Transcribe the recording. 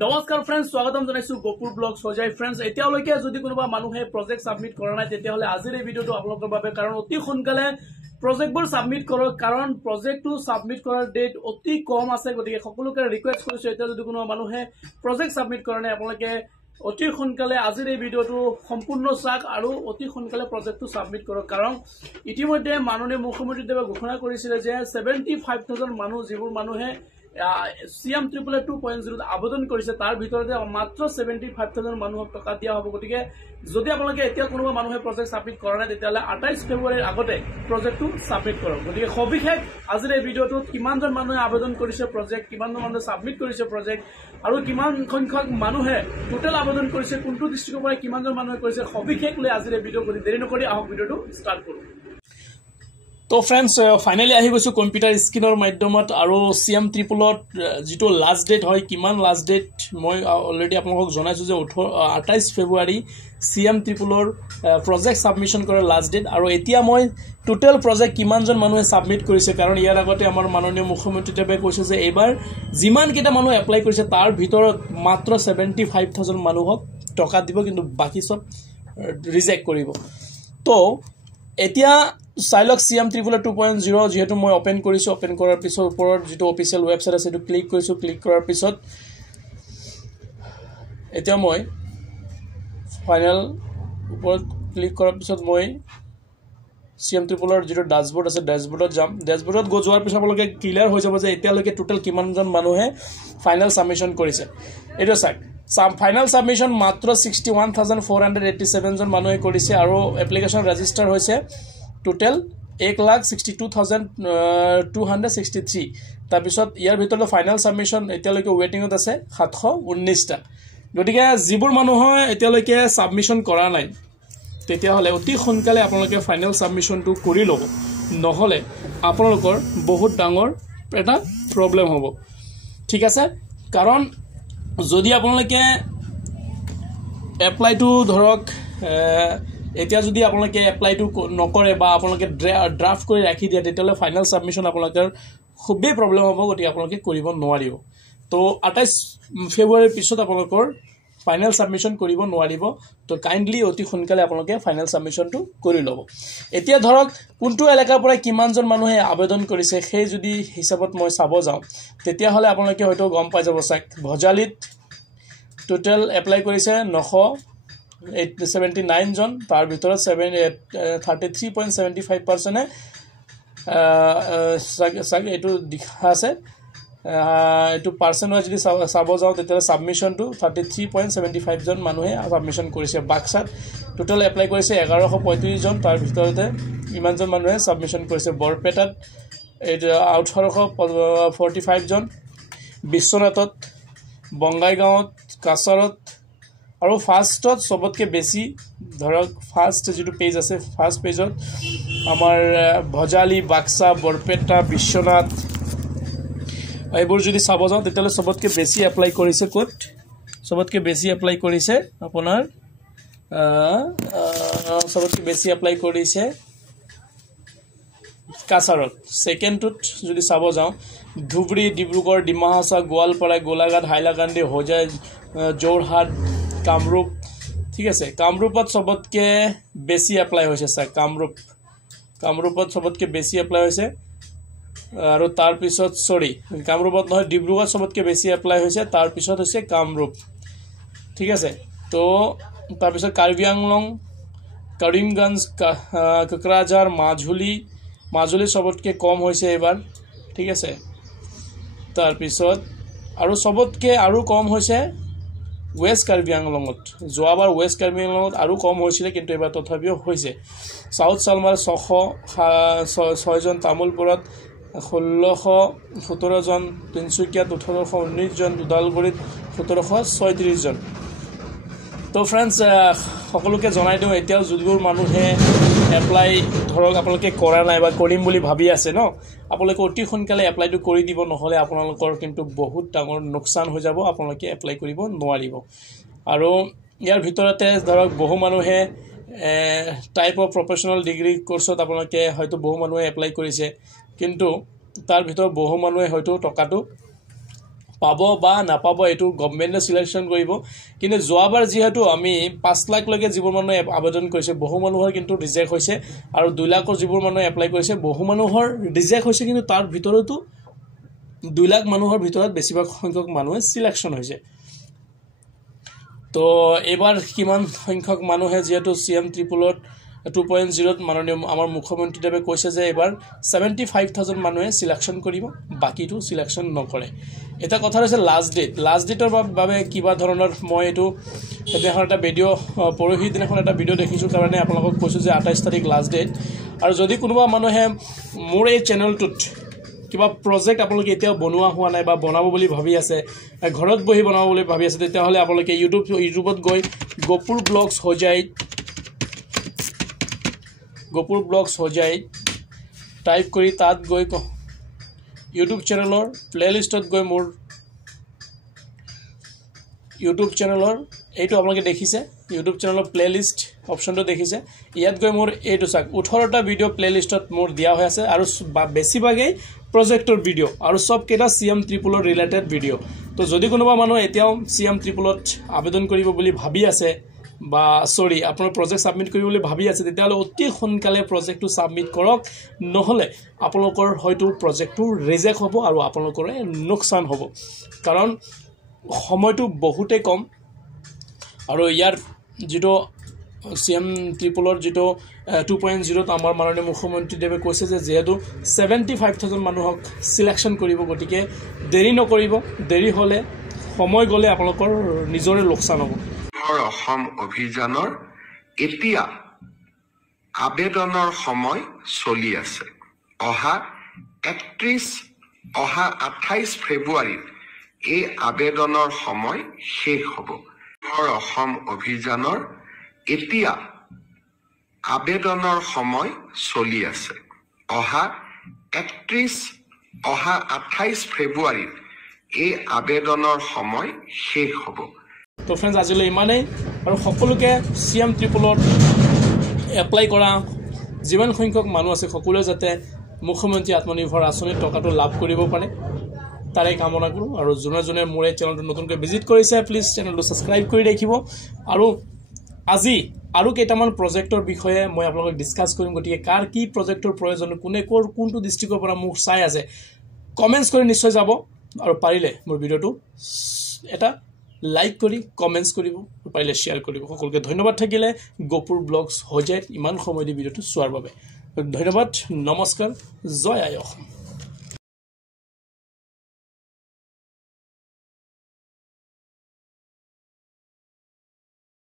নমস্কাৰ ফ্ৰেন্ডছ, স্বাগতম জনাইছো গোপুৰ ব্লগছ হৈ যায়। ফ্ৰেন্ডছ, এতিয়ালৈকে যদি কোনোবা মানুহে প্ৰজেক্ট সাবমিট কৰা নাই তেতিয়াহ'লে আজিৰ এই ভিডিঅ'টো আপোনালোকৰ বাবে, কাৰণ অতি সোনকালে প্ৰজেক্টবোৰ সাবমিট কৰক, কাৰণ প্ৰজেক্টটো সাবমিট কৰাৰ ডেট অতি কম আছে। গতিকে সকলোকে ৰিকুৱেষ্ট কৰিছো, এতিয়া যদি কোনোবা মানুহে প্ৰজেক্ট সাবমিট কৰা নাই আপোনালোকে অতি সোনকালে আজিৰ এই ভিডিঅ'টো সম্পূৰ্ণ চাওক আৰু অতি সোনকালে প্ৰজেক্টটো সাবমিট কৰক। কাৰণ ইতিমধ্যে মাননীয় মুখ্যমন্ত্ৰীদেৱে ঘোষণা কৰিছিলে যে 75,000 মানুহ, যিবোৰ মানুহে CM 2.0 আবেদন কৰিছে তাৰ ভিতৰতে মাত্ৰ 75,000 মানুহক টকা দিয়া হ'ব। গতিকে যদি আপোনালোকে এতিয়া কোনোবা মানুহে প্ৰজেক্ট সাবমিট কৰা নাই তেতিয়াহ'লে 28 ফেব্ৰুৱাৰীৰ আগতে প্ৰজেক্টটো সাবমিট কৰক। গতিকে সবিশেষ আজিৰ এই ভিডিঅ'টোত কিমানজন মানুহে আবেদন কৰিছে প্ৰজেক্ট, কিমানজন মানুহে সাবমিট কৰিছে প্ৰজেক্ট, আৰু কিমান সংখ্যক মানুহে টোটেল আবেদন কৰিছে, কোনটো ডিষ্ট্ৰিক্টৰ পৰা কিমানজন মানুহে কৰিছে, সবিশেষ লৈ আজিৰ এই ভিডিঅ' কৰি দেৰি নকৰি আহক ভিডিঅ'টো ষ্টাৰ্ট কৰোঁ। তো ফ্ৰেন্ডছ, ফাইনেলি আহি গৈছোঁ কম্পিউটাৰ স্ক্ৰীনৰ মাধ্যমত, আৰু CM ট্ৰিপলত যিটো লাষ্ট ডেট হয়, কিমান লাষ্ট ডেট মই অলৰেডি আপোনালোকক জনাইছোঁ যে 28 ফেব্ৰুৱাৰী CM ট্ৰিপলৰ প্ৰজেক্ট ছাবমিশ্যন কৰাৰ লাষ্ট ডেট। আৰু এতিয়া মই টোটেল প্ৰজেক্ট কিমানজন মানুহে ছাবমিট কৰিছে, কাৰণ ইয়াৰ আগতে আমাৰ মাননীয় মুখ্যমন্ত্ৰীদেৱে কৈছে যে এইবাৰ যিমানকেইটা মানুহ এপ্লাই কৰিছে তাৰ ভিতৰত মাত্ৰ 75,000 মানুহক টকা দিব, কিন্তু বাকী চব ৰিজেক্ট কৰিব। তো এতিয়া চাই লওক CM 2.0 যিহেতু মই অপেন কৰিছোঁ, অপেন কৰাৰ পিছত ওপৰত যিটো অফিচিয়েল ৱেবছাইট আছে সেইটো ক্লিক কৰিছোঁ। ক্লিক কৰাৰ পিছত এতিয়া মই ফাইনেল ওপৰত ক্লিক কৰাৰ পিছত মই CM ট্ৰিপলৰ যিটো ডেশ্ববৰ্ড আছে ডেশ্ববৰ্ডত যাম। ডেশ্ববৰ্ডত যোৱাৰ পিছত আপোনালোকে ক্লিয়াৰ হৈ যাব যে এতিয়ালৈকে টোটেল কিমানজন মানুহে ফাইনেল ছাবমিশ্যন কৰিছে। এইটো চাওক, ফাইনেল ছাবমিশ্যন মাত্ৰ 61,487জন মানুহে কৰিছে, আৰু এপ্লিকেশ্যন ৰেজিষ্টাৰ হৈছে টোটেল 1,62,263। তাৰপিছত ইয়াৰ ভিতৰত ফাইনেল ছাবমিশ্যন এতিয়ালৈকে ৱেটিঙত আছে 719টা। গতিকে যিবোৰ মানুহে এতিয়ালৈকে ছাবমিশ্যন কৰা নাই তেতিয়াহ'লে অতি সোনকালে আপোনালোকে ফাইনেল ছাবমিশ্যনটো কৰি ল'ব, নহ'লে আপোনালোকৰ বহুত ডাঙৰ এটা প্ৰব্লেম হ'ব। ঠিক আছে, কাৰণ যদি আপোনালোকে এপ্লাইটো ধৰক এতিয়া যদি আপোনালোকে এপ্লাইটো নকৰে বা আপোনালোকে ড্ৰাফ্ট কৰি ৰাখি দিয়ে তেতিয়াহ'লে ফাইনেল ছাবমিশ্যন আপোনালোকৰ খুবেই প্ৰব্লেম হ'ব। গতিকে আপোনালোকে কৰিব নোৱাৰিব। তো 28 ফেব্ৰুৱাৰীৰ পিছত আপোনালোকৰ ফাইনেল ছাবমিশ্যন কৰিব নোৱাৰিব। তো কাইণ্ডলি অতি সোনকালে আপোনালোকে ফাইনেল ছাবমিশ্যনটো কৰি ল'ব। এতিয়া ধৰক কোনটো এলেকাৰ পৰা কিমানজন মানুহে আবেদন কৰিছে সেই যদি হিচাপত মই চাব যাওঁ তেতিয়াহ'লে আপোনালোকে হয়তো গম পাই যাব। চাওক, ভজালিত টোটেল এপ্লাই কৰিছে 979 জন, তাৰ ভিতৰত 33.75% চাগে এইটো দেখা আছে। এইটো পাৰ্চেণ্ট ৱাইজ যদি চাব যাওঁ তেতিয়াহ'লে ছাবমিশ্যনটো 33.75 জন মানুহে ছাবমিশ্যন কৰিছে। বাক্সাত টোটেল এপ্লাই কৰিছে 1135 জন, তাৰ ভিতৰতে ইমানজন মানুহে ছাবমিশ্যন কৰিছে। বৰপেটাত 1845 জন, বিশ্বনাথত, বঙাইগাঁৱত, কাছাৰত, আৰু ফাৰ্ষ্টত চবতকৈ বেছি ধৰক ফাৰ্ষ্ট যিটো পেজ আছে ফাৰ্ষ্ট পেজত আমাৰ ভজালি, বাক্সা, বৰপেটা, বিশ্বনাথ এইবোৰ যদি চাব যাওঁ তেতিয়াহ'লে চবতকৈ বেছি এপ্লাই কৰিছে ক'ত? চবতকৈ বেছি এপ্লাই কৰিছে আপোনাৰ চবতকৈ বেছি এপ্লাই কৰিছে কাছাৰত। ছেকেণ্ডটোত যদি চাব যাওঁ ধুবুৰী, ডিব্ৰুগড়, ডিমা হাছাও, গোৱালপাৰা, গোলাঘাট, হাইলাকান্দি, হোজাই, যোৰহাট, কামৰূপ। ঠিক আছে, কামৰূপত চবতকৈ বেছি এপ্লাই হৈছে। চাওক, কামৰূপত চবতকৈ বেছি এপ্লাই হৈছে, আৰু তাৰপিছত কামৰূপত নহয়, ডিব্ৰুগড়ত চবতকৈ বেছি এপ্লাই হৈছে, তাৰপিছত হৈছে কামৰূপ। ঠিক আছে, তো তাৰপিছত কাৰ্বি আংলং, কৰিমগঞ্জ, কোকৰাঝাৰ, মাজুলী চবতকৈ কম হৈছে এইবাৰ। ঠিক আছে, তাৰপিছত আৰু চবতকৈ আৰু কম হৈছে ৱেষ্ট কাৰ্বি আংলঙত। যোৱাবাৰ ৱেষ্ট কাৰ্বি আংলঙত আৰু কম হৈছিলে, কিন্তু এইবাৰ তথাপিও হৈছে। চাউথ চালমাৰ 606 জন, তামোলপুৰত 1617 জন, তিনিচুকীয়াত 1819 জন, ওদালগুৰিত 1736 জন। তো ফ্ৰেণ্ডছ, সকলোকে জনাই দিওঁ, এতিয়াও যিবোৰ মানুহে এপ্লাই ধৰক আপোনালোকে কৰা নাই বা কৰিম বুলি ভাবি আছে ন, আপোনালোকে অতি সোনকালে এপ্লাইটো কৰি দিব, নহ'লে আপোনালোকৰ কিন্তু বহুত ডাঙৰ লোকচান হৈ যাব, আপোনালোকে এপ্লাই কৰিব নোৱাৰিব। আৰু ইয়াৰ ভিতৰতে ধৰক বহু মানুহে টাইপ অফ প্ৰফেশ্যনেল ডিগ্ৰী কোৰ্চত আপোনালোকে হয়তো বহু মানুহে এপ্লাই কৰিছে, কিন্তু তাৰ ভিতৰত বহু মানুহে হয়তো টকাটো পাব বা নাপাব এইটো গভৰ্ণমেণ্টে সিলেকশ্যন কৰিব কিন্তু যোৱাবাৰ যেহেতু আমি 5 লাখ লৈকে যিবোৰ মানুহে আবেদন কৰিছে বহু মানুহৰ কিন্তু ৰিজেক্ট হৈছে আৰু 2 লাখৰ যিবোৰ মানুহে এপ্লাই কৰিছে বহু মানুহৰ ৰিজেক্ট হৈছে কিন্তু তাৰ ভিতৰতো 2 লাখ মানুহৰ ভিতৰত বেছিভাগ সংখ্যক মানুহে সিলেকশ্যন হৈছে তো এবাৰ কিমান সংখ্যক মানুহে যেহেতু সিএম ট্ৰিপলত 2.0 মাননীয় আমাৰ মুখ্যমন্ত্ৰীদেৱে কৈছে যে এবাৰ 75000 মানুহে সিলেকশ্যন কৰিব বাকিটো সিলেকশ্যন নকৰে এটা কথা হৈছে লাষ্ট ডেটৰ বাবে কিবা ধৰণৰ মই এটো এখন এটা ভিডিও পৰহি দিনাখন এটা ভিডিও দেখিছো কাৰণে আপোনালোকক কৈছো যে 28 তাৰিখ লাষ্ট ডেট আৰু যদি কোনোবা মানুহে মোৰ এই চেনেলটোত কিবা প্ৰজেক্ট আপোনালোকে এতিয়া বনোৱা হোৱা নাই বা বনাব বুলি ভাবি আছে ঘৰত বহি বনাব বুলি ভাবি আছে তেতিয়াহলে আপোনালোকে ইউটিউবত গৈ গপুৰ ব্লগছ হৈ যায় টাইপ কৰি তাত গৈ ইউটিউব চেনেলৰ প্লেলিষ্টত গৈ মোৰ ইউটিউব চেনেলৰ এইটো আপোনালোকে দেখিছে ইউটিউব চেনেলৰ প্লেলিষ্ট অপচনটো দেখিছে ইয়াত গৈ মোৰ এইটো চাক 18টা ভিডিও প্লেলিষ্টত মোৰ দিয়া হৈ আছে আৰু বেছিভাগেই প্ৰজেক্টৰ ভিডিও আৰু সব কেটা সিএম ট্ৰিপলৰ ৰিলেটেড ভিডিও তো যদি কোনোবা মানুহ এতিয়াও সিএম ট্ৰিপলত আবেদন কৰিব বুলি ভাবি আছে বা সৰি আপোনাৰ প্ৰজেক্ট সাবমিট কৰিব বুলি ভাবি আছে তেতিয়াহলে অতি সোনকালে প্ৰজেক্টটো সাবমিট কৰক নহলে আপোনালোকৰ হয়তো প্ৰজেক্টটো ৰিজেক্ট হ'ব আৰু আপোনালোকৰ লোকসান হ'ব কাৰণ সময়টো বহুতে কম আৰু ইয়াৰ যেটো সিএম ট্ৰিপলৰ যেটো 2.0 আমাৰ মাননীয় মুখ্যমন্ত্ৰীদেৱে কৈছে যে যেহেতু 75000 মানুহক সিলেকশ্যন কৰিব গতিকে দেৰি নকৰিব দেৰি হলে সময় গলে আপোনালোকৰ নিজৰে লোকসান হ'ব অসম অভিযানৰ এতিয়া আবেদনৰ সময় চলি আছে অহা 28 ফেব্ৰুৱাৰী এই আবেদনৰ সময় শেষ হ'ব অসম অভিযানৰ এতিয়া আবেদনৰ সময় চলি আছে অহা 28 ফেব্ৰুৱাৰী এই আবেদনৰ সময় শেষ হ'ব তো ফ্ৰেন্ডস আজিলৈ ইমানেই আৰু সকলোকে সিএম ট্ৰিপলত এপ্লাই কৰা যিমান সংখ্যক মানুহ আছে সকলোৱে যাতে মুখ্যমন্ত্ৰী আত্মনিৰ্ভৰ আঁচনিৰ টকাটো লাভ কৰিব পাৰে তাৰে কামনা কৰোঁ আৰু যোনে মোৰ এই চেনেলটো নতুনকৈ ভিজিট কৰিছে প্লিজ চেনেলটো সাবস্ক্ৰাইব কৰি ৰাখিব আৰু আজি আৰু কেইটামান প্ৰজেক্টৰ বিষয়ে মই আপোনালোকক ডিসকাস কৰিম গতিকে কাৰ কি প্ৰজেক্টৰ প্ৰয়োজন কোনে কোনটো ডিস্ট্ৰিক্টৰ পৰা মোক চাই আছে কমেন্টছ কৰি নিশ্চয় যাব আৰু পাৰিলে মোৰ ভিডিওটো এটা লাইক কৰি কমেন্টছ কৰিব পাৰিলে শেয়াৰ কৰিব সকলোকে ধন্যবাদ থাকিলে গপুৰ ব্লগছ হৈ যায় ইমান সময় দি ভিডিওটো চোৱাৰ বাবে ধন্যবাদ নমস্কাৰ জয় আই অসম